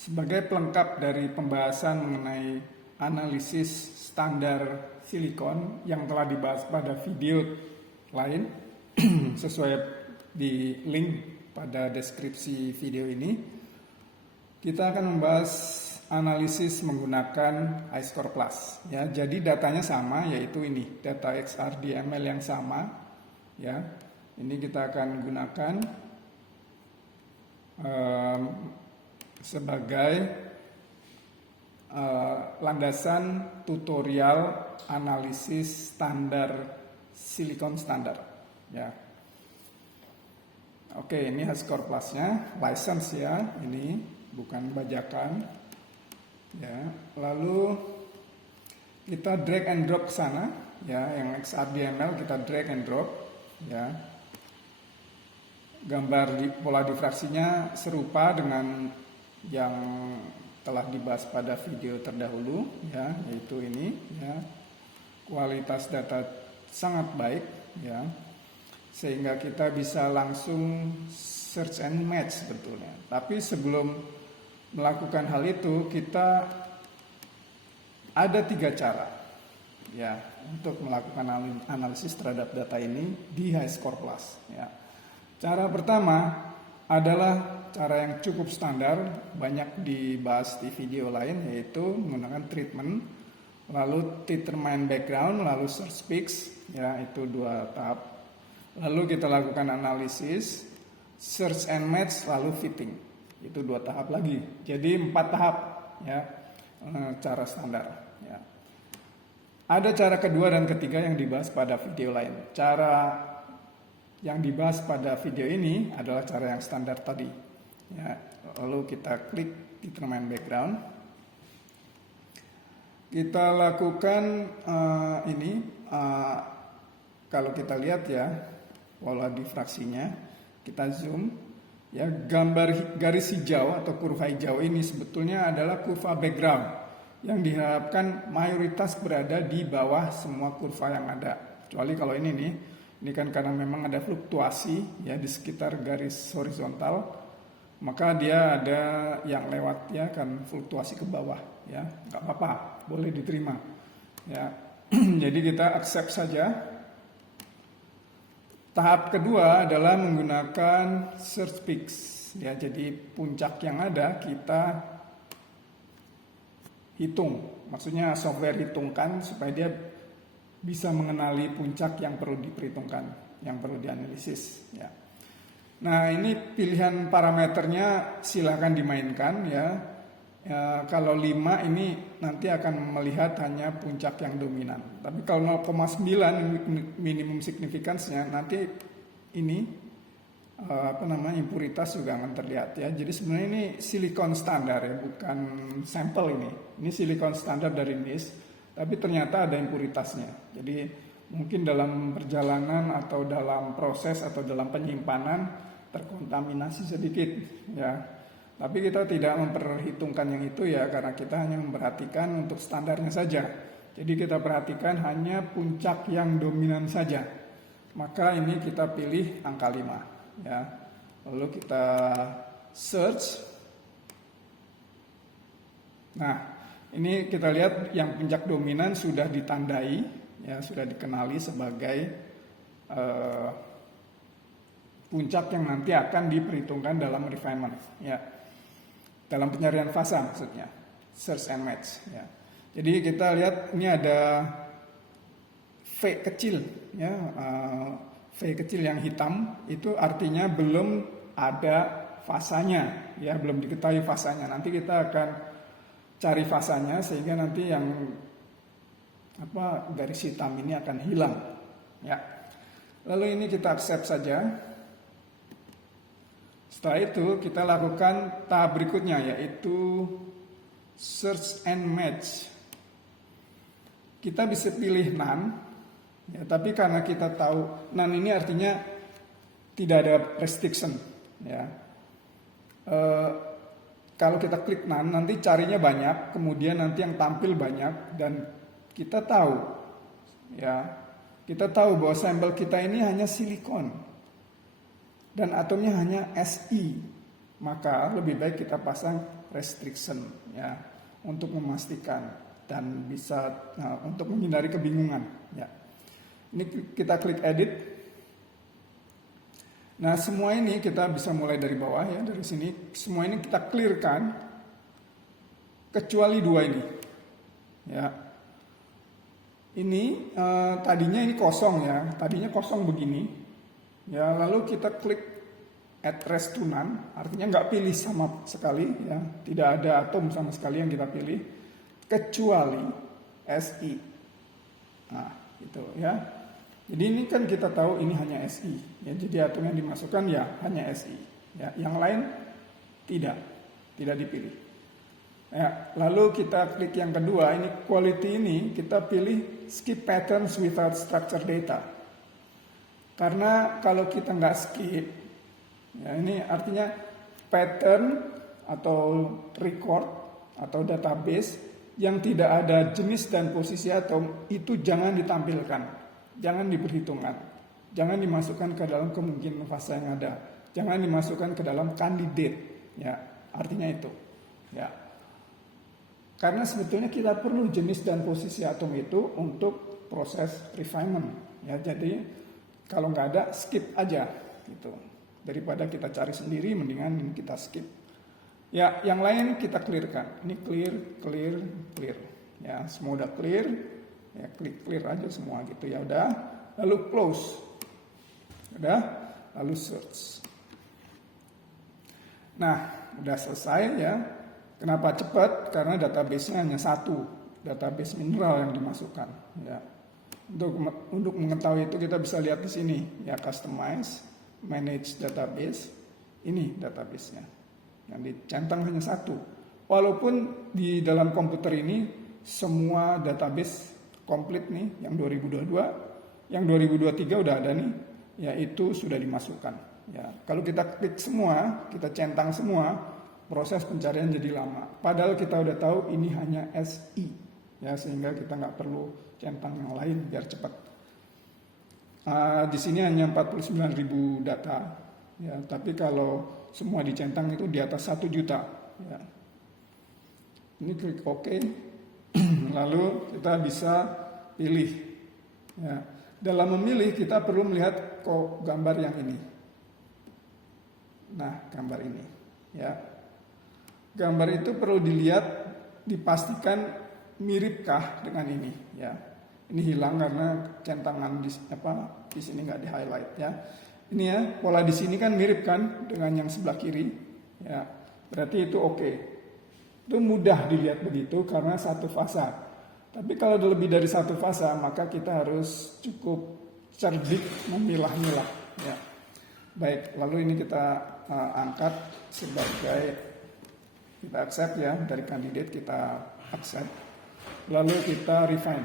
Sebagai pelengkap dari pembahasan mengenai analisis standar silikon yang telah dibahas pada video lain, sesuai di link pada deskripsi video ini, kita akan membahas analisis menggunakan iScore Plus. Ya, jadi datanya sama, yaitu ini data XRDML yang sama. Ya, ini kita akan gunakan sebagai landasan tutorial analisis standar silikon standar. Ya. Oke, ini iScore Plus-nya, license ya, ini bukan bajakan. Ya, lalu kita drag and drop ke sana, ya, yang XRDML kita drag and drop, ya. Gambar pola difraksinya serupa dengan yang telah dibahas pada video terdahulu, ya, yaitu ini, ya. Kualitas data sangat baik, ya, sehingga kita bisa langsung search and match sebetulnya. Tapi sebelum melakukan hal itu, kita ada 3 cara, ya, untuk melakukan analisis terhadap data ini di iScore Plus, ya. Cara pertama adalah cara yang cukup standar, banyak dibahas di video lain, yaitu menggunakan treatment, lalu determine background, lalu search peaks, ya, itu 2 tahap. Lalu kita lakukan analisis, search and match, lalu fitting, itu 2 tahap lagi. Jadi 4 tahap, ya, cara standar. Ya. Ada cara kedua dan ketiga yang dibahas pada video lain. Cara yang dibahas pada video ini adalah cara yang standar tadi. Ya, lalu kita klik determine background. Kita lakukan ini. Kalau kita lihat ya pola difraksinya, kita zoom. Ya, gambar garis hijau atau kurva hijau ini sebetulnya adalah kurva background yang diharapkan mayoritas berada di bawah semua kurva yang ada. Kecuali kalau ini nih. Ini kan karena memang ada fluktuasi ya di sekitar garis horizontal, maka dia ada yang lewat ya kan fluktuasi ke bawah ya, nggak apa-apa, boleh diterima ya. Jadi kita accept saja. Tahap kedua adalah menggunakan search peaks ya, jadi puncak yang ada kita hitung, maksudnya software hitungkan supaya dia bisa mengenali puncak yang perlu diperhitungkan, yang perlu dianalisis. Ya. Nah, ini pilihan parameternya silahkan dimainkan ya. Kalau 5 ini nanti akan melihat hanya puncak yang dominan. Tapi kalau 0,9 minimum signifikansinya nanti ini impuritas juga akan terlihat ya. Jadi sebenarnya ini silikon standar ya, bukan sampel ini. Ini silikon standar dari NIST. Tapi ternyata ada impuritasnya. Jadi mungkin dalam perjalanan atau dalam proses atau dalam penyimpanan terkontaminasi sedikit ya. Tapi kita tidak memperhitungkan yang itu ya, karena kita hanya memperhatikan untuk standarnya saja. Jadi kita perhatikan hanya puncak yang dominan saja. Maka ini kita pilih angka 5 ya. Lalu kita search. Nah, ini kita lihat yang puncak dominan sudah ditandai, ya sudah dikenali sebagai puncak yang nanti akan diperhitungkan dalam refinement, ya, dalam pencarian fasa maksudnya, search and match. Ya. Jadi kita lihat ini ada V kecil, ya, V kecil yang hitam itu artinya belum ada fasanya, ya belum diketahui fasanya. Nanti kita akan cari fasanya sehingga nanti yang garis hitam ini akan hilang ya. Lalu ini kita accept saja. Setelah itu kita lakukan tahap berikutnya, yaitu search and match. Kita bisa pilih none ya, tapi karena kita tahu none ini artinya tidak ada restriction ya. Kalau kita klik none, nanti carinya banyak, kemudian nanti yang tampil banyak, dan kita tahu, ya, kita tahu bahwa sampel kita ini hanya silikon, dan atomnya hanya Si, maka lebih baik kita pasang restriction ya, untuk memastikan dan bisa untuk menghindari kebingungan ya. Ini kita klik edit. Nah, semua ini kita bisa mulai dari bawah ya, dari sini. Semua ini kita clearkan kecuali dua ini ya. Ini tadinya ini kosong ya, tadinya kosong begini ya, lalu kita klik add rest to none, artinya nggak pilih sama sekali ya, tidak ada atom sama sekali yang kita pilih kecuali SI. Nah itu ya, jadi ini kan kita tahu ini hanya SI ya, jadi atom yang dimasukkan ya hanya SI ya, yang lain tidak dipilih ya. Lalu kita klik yang kedua, ini quality, ini kita pilih skip patterns without structure data, karena kalau kita nggak skip ya, ini artinya pattern atau record atau database yang tidak ada jenis dan posisi atom itu jangan ditampilkan, jangan diperhitungkan, jangan dimasukkan ke dalam kemungkinan fase yang ada, jangan dimasukkan ke dalam candidate ya, artinya itu ya. Karena sebetulnya kita perlu jenis dan posisi atom itu untuk proses refinement ya. Jadi kalau nggak ada skip aja gitu. Daripada kita cari sendiri, mendingan kita skip. Ya, yang lain kita clearkan. Ini clear ya, semua udah clear. Ya, klik clear aja semua gitu ya udah. Lalu close. Udah, lalu search. Nah, udah selesai ya. Kenapa cepat? Karena database-nya hanya satu, database mineral yang dimasukkan. Ya. Untuk mengetahui itu kita bisa lihat di sini, ya, customize, manage database. Ini database-nya, yang dicentang hanya satu. Walaupun di dalam komputer ini semua database komplit nih, yang 2022, yang 2023 udah ada nih, yaitu sudah dimasukkan. Ya, kalau kita klik semua, kita centang semua, proses pencarian jadi lama. Padahal kita udah tahu ini hanya SI, ya, sehingga kita nggak perlu centang yang lain biar cepat. Di sini hanya 49.000 data, ya, tapi kalau semua dicentang itu di atas 1 juta. Ya. Ini klik OK, lalu kita bisa pilih. Ya. Dalam memilih kita perlu melihat gambar yang ini. Nah, gambar ini, ya. Gambar itu perlu dilihat, dipastikan miripkah dengan ini ya. Ini hilang karena centangan di sini nggak di highlight ya. Ini ya, pola di sini kan mirip kan dengan yang sebelah kiri ya. Berarti itu oke. Itu mudah dilihat begitu karena satu fasa. Tapi kalau lebih dari satu fasa maka kita harus cukup cerdik memilah-milah ya. Baik, lalu ini kita angkat sebagai, kita accept ya, dari kandidat kita accept, lalu kita refine,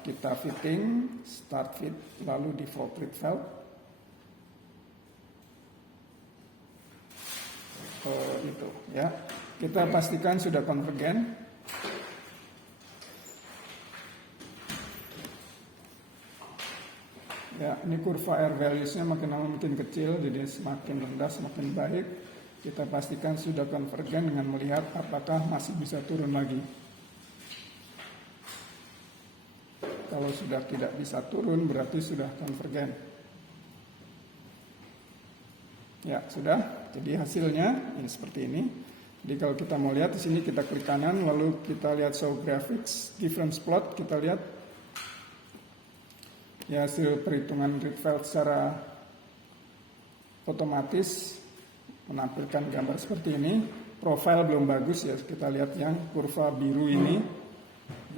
kita fitting, start fit, lalu default read file, itu ya, kita pastikan sudah konvergen. Ya, ini kurva R values-nya makin lama makin kecil, jadi semakin rendah semakin baik. Kita pastikan sudah konvergen dengan melihat apakah masih bisa turun lagi. Kalau sudah tidak bisa turun berarti sudah konvergen. Ya, sudah. Jadi hasilnya ini seperti ini. Jadi kalau kita mau lihat di sini kita klik kanan, lalu kita lihat show graphics, difference plot, kita lihat ya hasil perhitungan read file secara otomatis menampilkan gambar seperti ini. Profile belum bagus ya, kita lihat yang kurva biru ini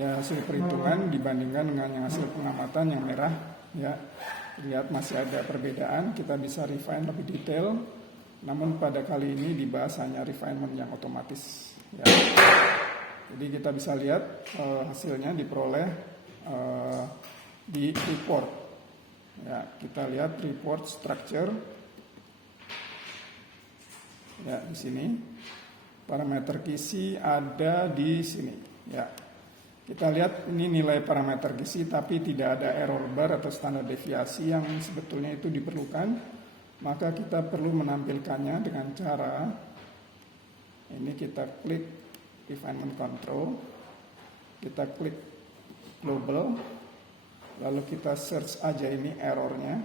ya, hasil perhitungan dibandingkan dengan yang hasil pengamatan yang merah ya, lihat masih ada perbedaan. Kita bisa refine lebih detail, namun pada kali ini dibahas hanya refinement yang otomatis ya. Jadi kita bisa lihat hasilnya diperoleh di report ya. Kita lihat report structure ya, di sini parameter kisi ada di sini ya. Kita lihat ini nilai parameter kisi, tapi tidak ada error bar atau standar deviasi yang sebetulnya itu diperlukan. maka kita perlu menampilkannya dengan cara ini, kita klik refinement control, kita klik global, lalu kita search aja ini errornya,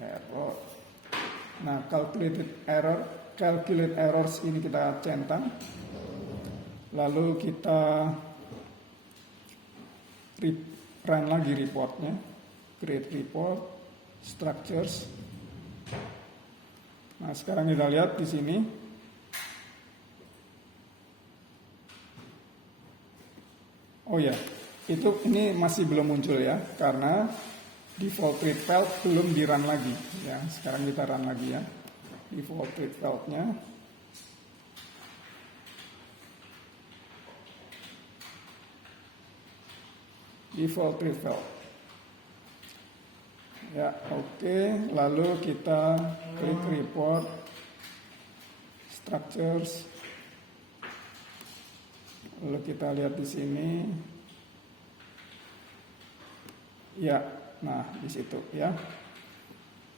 error. Nah, calculate errors ini kita centang, lalu kita run lagi reportnya, create report, structures. Nah, sekarang kita lihat di sini. Oh ya, ini masih belum muncul ya, karena default read file belum di run lagi ya. Sekarang kita run lagi ya, default read file-nya. Default read file. Ya, oke. Lalu kita klik report, structures. Lalu kita lihat di sini, ya, nah di situ ya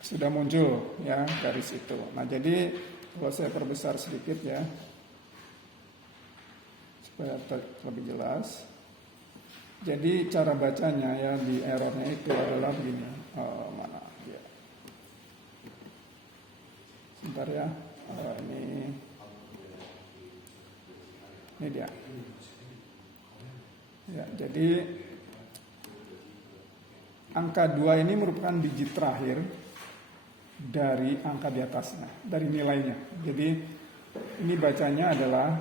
sudah muncul ya garis itu. Nah, jadi kalau saya perbesar sedikit ya supaya lebih jelas. Jadi cara bacanya ya di errornya itu adalah begini. Mana ya? Sebentar ya. Ini dia. Ya, jadi angka 2 ini merupakan digit terakhir dari angka di atasnya, dari nilainya. Jadi ini bacanya adalah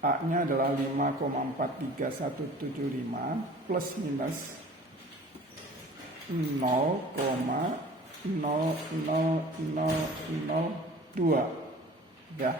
A-nya adalah 5,43175 plus minus 0,00002 ya.